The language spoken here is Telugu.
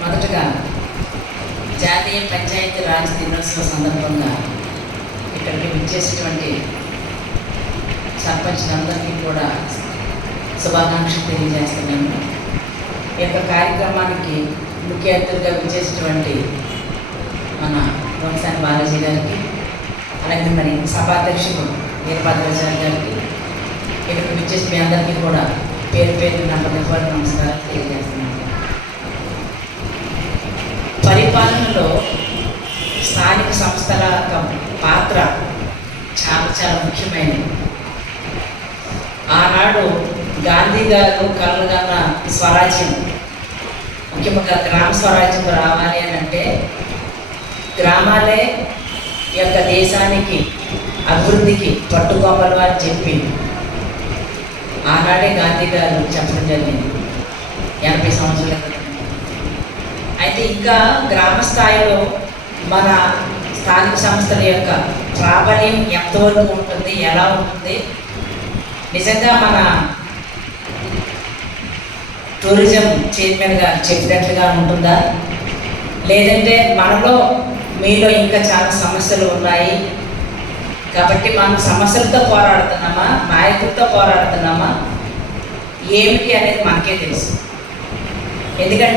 మొదటగా జాతీయ పంచాయతీ రాజ్ దినోత్సవ సందర్భంగా ఇక్కడికి విచ్చేసినటువంటి సర్పంచ్లందరికీ కూడా శుభాకాంక్షలు తెలియజేస్తున్నాము ఈ యొక్క కార్యక్రమానికి ముఖ్య అతిథిగా విచ్చేసినటువంటి మన వంశాని బాలాజీ గారికి అలాగే మరి సభాధ్యక్షుడు వీరభద్రాచార్య గారికి ఇక్కడికి విచ్చేసి మీ అందరికీ కూడా పేరు పేరు నా నమస్కారం తెలియజేస్తాను సంస్థల పాత్ర చాలా చాలా ముఖ్యమైనది. ఆనాడు గాంధీ గారు కలగన్న స్వరాజ్యం ముఖ్యంగా గ్రామ స్వరాజ్యం రావాలి అని అంటే గ్రామాలే ఈ యొక్క దేశానికి అభివృద్ధికి పట్టుకోమలు అని చెప్పి ఆనాడే గాంధీ గారు చెప్పడం జరిగింది. ఎనభై సంవత్సరాల అయితే ఇంకా గ్రామ స్థాయిలో మన స్థానిక సంస్థల యొక్క ప్రాబల్యం ఎంతవరకు ఉంటుంది ఎలా ఉంటుంది? నిజంగా మన టూరిజం చైర్మన్ గారు చెప్పినట్లుగా ఉంటుందా? లేదంటే మనలో మీలో ఇంకా చాలా సమస్యలు ఉన్నాయి. కాబట్టి మనం సమస్యలతో పోరాడుతున్నామా? నాయకులతో పోరాడుతున్నామా? ఏమిటి అనేది మనకే తెలుసు. ఎందుకంటే